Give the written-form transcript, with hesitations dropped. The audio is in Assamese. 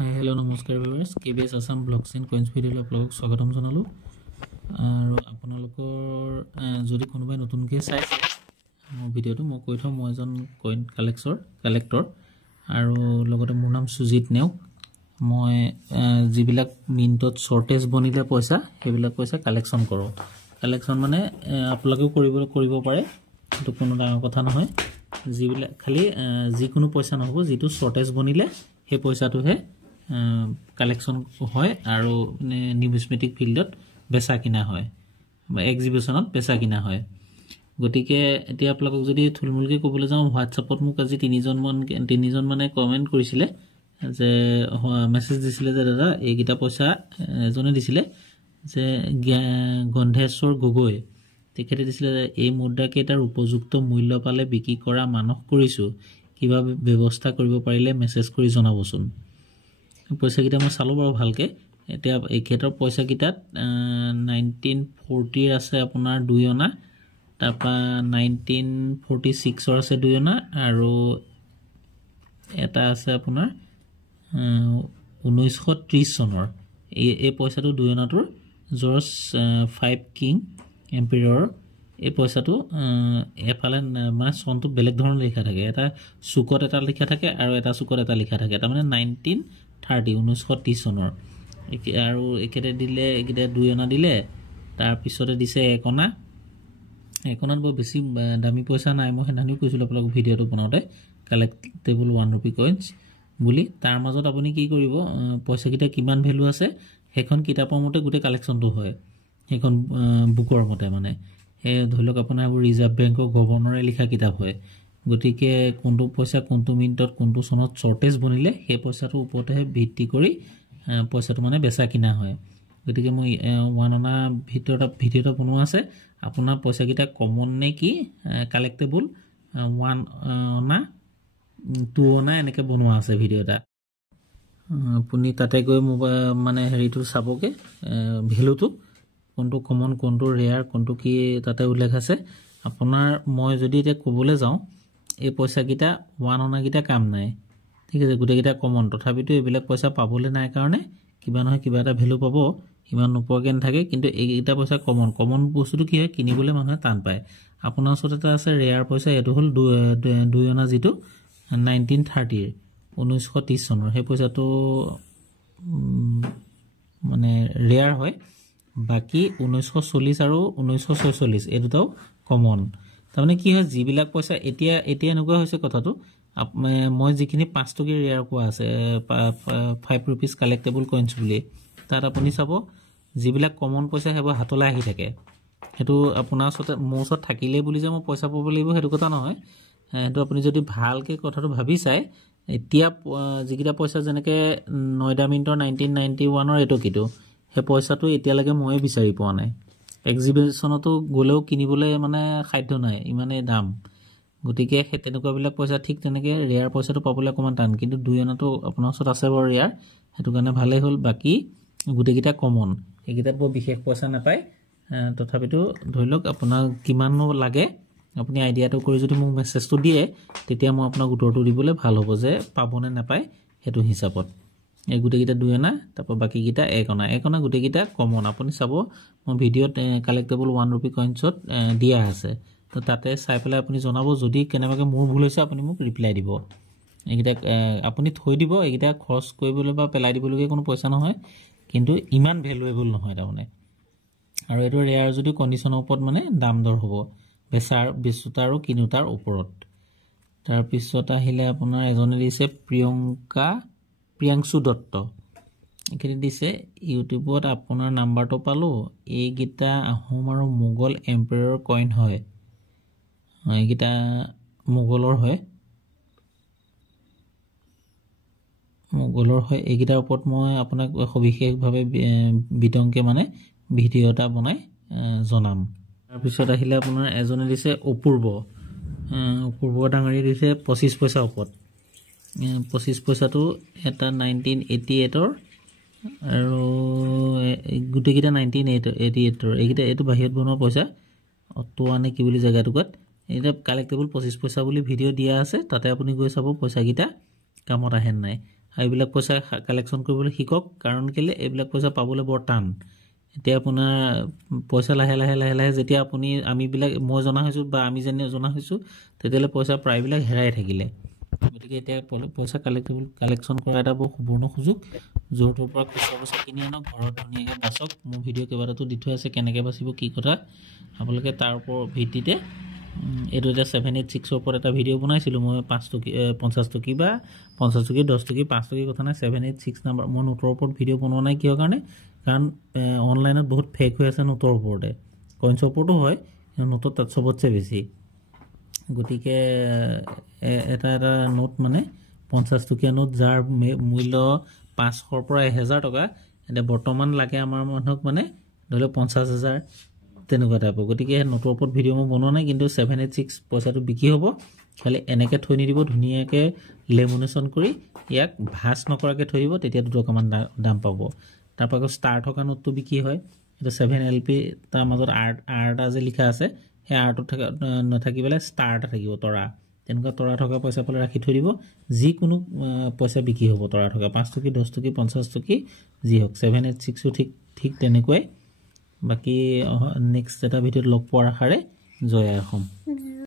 হাই হেল্ল' নমস্কাৰ viewers KBS Assam blogs and coins ভিডিঅ'লৈ আপোনালোকক স্বাগতম জনালোঁ আৰু আপোনালোকৰ যদি কোনোবাই নতুনকৈ চাইছে মোৰ ভিডিঅ'টো মই কৈ থওঁ মই এজন কইন কালেক্টৰ আৰু লগতে মোৰ নাম সুজিত নেওগ মই যিবিলাক মিণ্টত শ্বৰ্টেজ বনিলে পইচা সেইবিলাক পইচা কালেকশ্যন কৰোঁ কালেকশ্যন মানে আপোনালোকেও কৰিব পাৰে সেইটো কোনো ডাঙৰ কথা নহয় যিবিলাক খালি যিকোনো পইচা নহ'ব যিটো শ্বৰ্টেজ বনিলে সেই পইচাটোহে কালেকশ্যন হয় আৰু নিউমিজমেটিক ফিল্ডত বেচা কিনা হয় বা এক্সিবিশ্যনত বেচা কিনা হয় গতিকে এতিয়া আপোনালোকক যদি থুলমূলকৈ ক'বলৈ যাওঁ হোৱাটছআপত মোক আজি তিনিজন মানে কমেণ্ট কৰিছিলে যে মেছেজ দিছিলে যে দাদা এইকেইটা পইচা এজনে দিছিলে যে গন্ধেশ্বৰ গগৈ তেখেতে দিছিলে যে এই মুদ্ৰাকেইটাৰ উপযুক্ত মূল্য পালে বিক্ৰী কৰা মানস কৰিছোঁ কিবা ব্যৱস্থা কৰিব পাৰিলে মেছেজ কৰি জনাবচোন পইচাকেইটা মই চালোঁ বাৰু ভালকৈ এতিয়া এইকেইটাৰ পইচাকেইটাত 1940 আছে আপোনাৰ 2 অনা তাৰপৰা 1946 আছে 2 অনা আৰু এটা আছে আপোনাৰ 1930 চনৰ এই পইচাটো 2 অনাটোৰ জৰ্জ 5 কিং এম্পিৰিয়ৰ এই পইচাটো এফালে মানে চনটো বেলেগ ধৰণৰ লিখা থাকে এটা চুকত এটা লিখা থাকে আৰু এটা চুকত এটা লিখা থাকে তাৰমানে 1930 চনৰ আৰু একেটা দিলে এইকেইটা 2 অনা দিলে তাৰপিছতে দিছে 1 অনা 1 অনাত বৰ বেছি দামী পইচা নাই মই সেইদিনাখনি কৈছিলোঁ আপোনালোকক ভিডিঅ'টো বনাওঁতে কালেক্টেবল 1 ৰূপী কইনছ বুলি তাৰ মাজত আপুনি কি কৰিব পইচাকেইটা কিমান ভেলু আছে সেইখন কিতাপৰ মতে গোটেই কালেকশ্যনটো হয় সেইখন বুকৰ মতে মানে এই ধৰি লওক আপোনাৰ ৰিজাৰ্ভ বেংকৰ গভৰ্ণৰে লিখা কিতাপ হয় গতিকে কোনটো পইচা কোনটো মিনিটত কোনটো চনত শ্বৰ্টেজ বনিলে সেই পইচাটোৰ ওপৰতহে ভিত্তি কৰি পইচাটো মানে বেচা কিনা হয় গতিকে মই 1 অনা ভিতৰত ভিডিঅ' এটা বনোৱা আছে আপোনাৰ পইচাকেইটা কমন নে কি কালেক্টেবল 1 অনা 2 অনা এনেকৈ বনোৱা আছে ভিডিঅ' এটা আপুনি তাতে গৈ মানে হেৰিটো চাবগৈ ভেলুটো কোনটো কমন কোনটো ৰেয়াৰ কোনটো কি তাতে উল্লেখ আছে আপোনাৰ মই যদি এতিয়া ক'বলৈ যাওঁ এই পইচাকেইটা 1 অনাকেইটা কাম নাই ঠিক আছে গোটেইকেইটা কমন তথাপিতো এইবিলাক পইচা পাবলৈ নাই কাৰণে কিবা নহয় কিবা এটা ভেলু পাব ইমান নোপোৱাকৈ নাথাকে কিন্তু এইকেইটা পইচা কমন বস্তুটো কি হয় কিনিবলৈ মানুহে টান পায় আপোনাৰ ওচৰত এটা আছে ৰেয়াৰ পইচা এইটো হ'ল 2 অনা যিটো 1930 চনৰ সেই পইচাটো মানে ৰেয়াৰ হয় বাকী 1940 আৰু 1946 এই দুটাও কমন তাৰমানে কি হয় যিবিলাক পইচা এতিয়া এনেকুৱা হৈছে কথাটো মই যিখিনি 5 টকীয়া ৰেয়াৰ কোৱা আছে 5 ৰুপিজ কালেক্টেবল কইনছ বুলি তাত আপুনি চাব যিবিলাক কমন পইচা সেইবোৰ হাতলৈ আহি থাকে সেইটো আপোনাৰ ওচৰত মোৰ ওচৰত থাকিলেই বুলি যে মই পইচা পাব লাগিব সেইটো কথা নহয় সেইটো আপুনি যদি ভালকৈ কথাটো ভাবি চায় এতিয়া যিকেইটা পইচা যেনেকৈ 9 মিনিটৰ 1991 এইটো কিটো সেই পইচাটো এতিয়ালৈকে ময়ে বিচাৰি পোৱা নাই এক্সিবিশ্যনতো গ'লেও কিনিবলৈ মানে সাধ্য নাই ইমানেই দাম গতিকে সেই তেনেকুৱাবিলাক পইচা ঠিক তেনেকৈ ৰেয়াৰ পইচাটো পাবলৈ অকণমান টান কিন্তু 2 অনাটো আপোনাৰ ওচৰত আছে বাৰু ৰেয়াৰ সেইটো কাৰণে ভালেই হ'ল বাকী গোটেইকেইটা কমন সেইকেইটাত বৰ বিশেষ পইচা নাপায় তথাপিতো ধৰি লওক আপোনাক কিমানো লাগে আপুনি আইডিয়াটো কৰি যদি মোক মেছেজটো দিয়ে তেতিয়া মই আপোনাক উত্তৰটো দিবলৈ ভাল হ'ব যে পাবনে নাপায় সেইটো হিচাপত এই গোটেইকেইটা 2 অনা তাৰপৰা বাকীকেইটা 1 অনা গোটেইকেইটা কমন আপুনি চাব মই ভিডিঅ'ত কালেক্টেবল 1 ৰূপী কইনছত দিয়া আছে তো তাতে চাই পেলাই আপুনি জনাব যদি কেনেবাকৈ মোৰ ভুল হৈছে আপুনি মোক ৰিপ্লাই দিব এইকেইটা আপুনি থৈ দিব এইকেইটা খৰচ কৰিবলৈ বা পেলাই দিবলগীয়া কোনো পইচা নহয় কিন্তু ইমান ভেলুৱেবল নহয় তাৰমানে আৰু এইটো ৰেয়াৰ যদি কণ্ডিশ্যনৰ ওপৰত মানে দাম দৰ হ'ব বেচোতা আৰু কিনোতাৰ ওপৰত তাৰপিছত আহিলে আপোনাৰ এজনে দিছে প্ৰিয়াংশু দত্ত এইখিনি দিছে ইউটিউবত আপোনাৰ নাম্বাৰটো পালোঁ এইকেইটা আহোম আৰু মোগল এম্পায়াৰৰ কইন হয় এইকেইটা মোগলৰ হয় এইকেইটাৰ ওপৰত মই আপোনাক সবিশেষভাৱে বিতংকৈ মানে ভিডিঅ' এটা বনাই জনাম তাৰপিছত আহিলে আপোনাৰ এজনে দিছে অপূৰ্ব ডাঙৰীয়ে দিছে 25 পইচাৰ ওপৰত 25 পইচাটো এটা 1988ৰ আৰু গোটেইকেইটা 1988ৰ এইটো বাহিৰত বনোৱা পইচা অটোৱা নে কি বুলি জেগাটুকুৰাত এটা কালেক্টেবল 25 পইচা বুলি ভিডিঅ' দিয়া আছে তাতে আপুনি গৈ চাব পইচাকেইটা কামত আহে নাই এইবিলাক পইচা কালেকশ্যন কৰিবলৈ শিকক কাৰণ কেলে এইবিলাক পইচা পাবলৈ বৰ টান এতিয়া আপোনাৰ পইচা লাহে লাহে লাহে লাহে যেতিয়া আমিবিলাক মই জনা হৈছোঁ বা আমি জনা হৈছোঁ তেতিয়াহ'লে পইচা প্ৰায়বিলাক হেৰাই থাকিলে গতিকে এতিয়া পইচা কালেকশ্যন কৰা এটা বৰ সুবৰ্ণ সুযোগ য'ৰ ত'ৰ পৰা খুচৰা পইচা কিনি আনক ঘৰত ধুনীয়াকৈ বাচক মোৰ ভিডিঅ' কেইবাটাতো দি থোৱা আছে কেনেকৈ বাচিব কি কথা আপোনালোকে তাৰ ওপৰত ভিত্তিতে এইটো এতিয়া 786 ওপৰত এটা ভিডিঅ' বনাইছিলোঁ মই 50 টকী বা 50 টকী 10 টকী 5 টকী কথা নাই 786 নাম্বাৰ মই নোটৰ ওপৰত ভিডিঅ' বনোৱা নাই কিয় কাৰণে কাৰণ অনলাইনত বহুত ফেক হৈ আছে নোটৰ ওপৰতে কইন্সৰ ওপৰতো হয় নোটত তাত চবতছে বেছি গতিকে এটা এটা নোট মানে 50 টকীয়া নোট যাৰ মূল্য 500ৰ পৰা 1000 টকা এতিয়া বৰ্তমান লাগে আমাৰ মানুহক মানে ধৰি লওক 50,000 তেনেকুৱা টাইপৰ গতিকে নোটৰ ওপৰত ভিডিঅ' মই বনোৱা নাই কিন্তু 786 পইচাটো বিক্ৰী হ'ব খালি এনেকৈ থৈ নিদিব ধুনীয়াকৈ লেমিনেশ্যন কৰি ইয়াক ভাজ নকৰাকৈ থৈ দিব তেতিয়া 2 টকামান দাম পাব তাৰপৰা আকৌ ষ্টাৰ থকা নোটটো বিক্ৰী হয় এটা 7LP তাৰ মাজত আৰ এটা যে লিখা আছে সেই আৰটো নাথাকি পেলাই ষ্টাৰ এটা থাকিব তৰা তেনেকুৱা তৰা থকা পইচা পালে ৰাখি থৈ দিব যিকোনো পইচা বিক্ৰী হ'ব তৰা থকা 5 টকী 10 টকী 50 টকী যি হওক 786ও ঠিক তেনেকুৱাই বাকি নেক্সট এটা ভিডিঅ'ত লগ পোৱাৰ আশাৰে জয় অসম